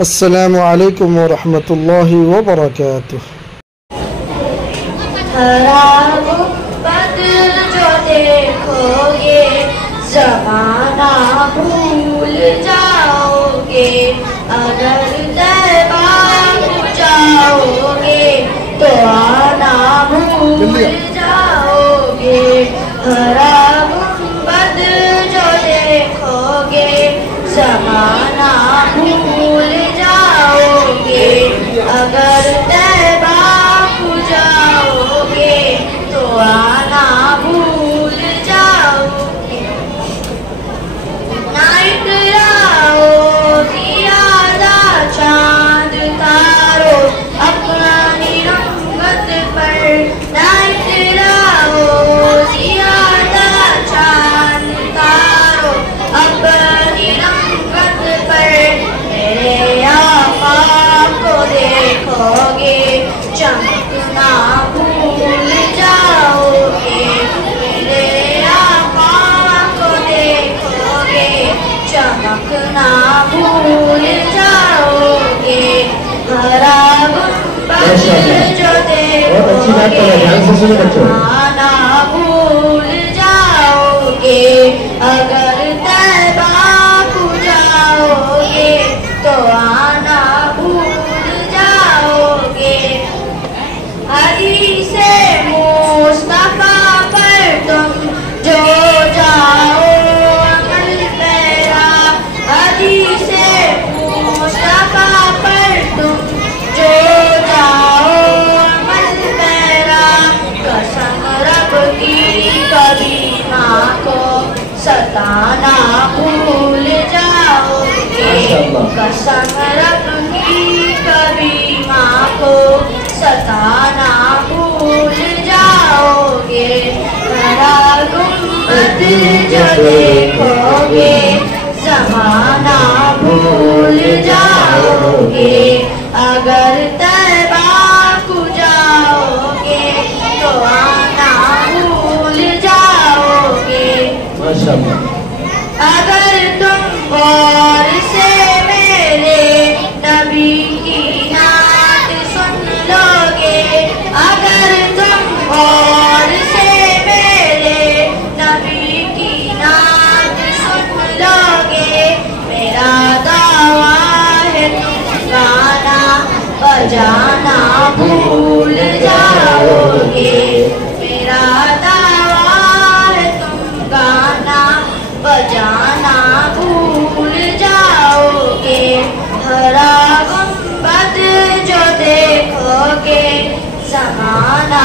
अस्सलामु अलैकुम व रहमतुल्लाहि व बरकातुह। हरा गुंबद जो देखोगे ज़माना भूल जाओगे, अगर तैबा जाओगे तो आना भूल जाओगे। हरा गुंबद जो देखोगे ज़माना भूल जाओगे, अगर तैबा जाओगे तो आना भूल जाओगे। ना इतराओ ज़ियादा चांद तारो अपनी रंगत पर, ना इतराओ ज़ियादा चांद तारो अपनी रंगत पर। मेरे आका को देखोगे चमकना भूल जाओगे, मेरे आका को देखोगे चमकना भूल जाओगे। हरा गुंबद जो देखोगे आना भूल जाओगे, अगर तैबा को जाओगे तो आना भूल जाओगे। हदीसे मुस्तफा पर तुम जो जाओ अमल पैरा, हदीसे मुस्तफा पर तुम जो जाओ अमल पैरा। कसम रब की कभी माँ को सताना भूल जाओगे, कसम रब की कभी माँ को सताना भूल जाओगे। हरा गुंबद जो देखोगे ज़माना भूल जाओगे, अगर तैबा को जाओगे तो आना भूल जाओगे। अगर तुम गौर से मेरे नबी की नात सुन लोगे, अगर तुम गौर से मेरे नबी की नात सुन लोगे, मेरा दावा है तुम गाना बजाना भूल जाओगे, मेरा दावा है तुम गाना बजाना भूल जाओगे। हरा गुंबद जो देखोगे ज़माना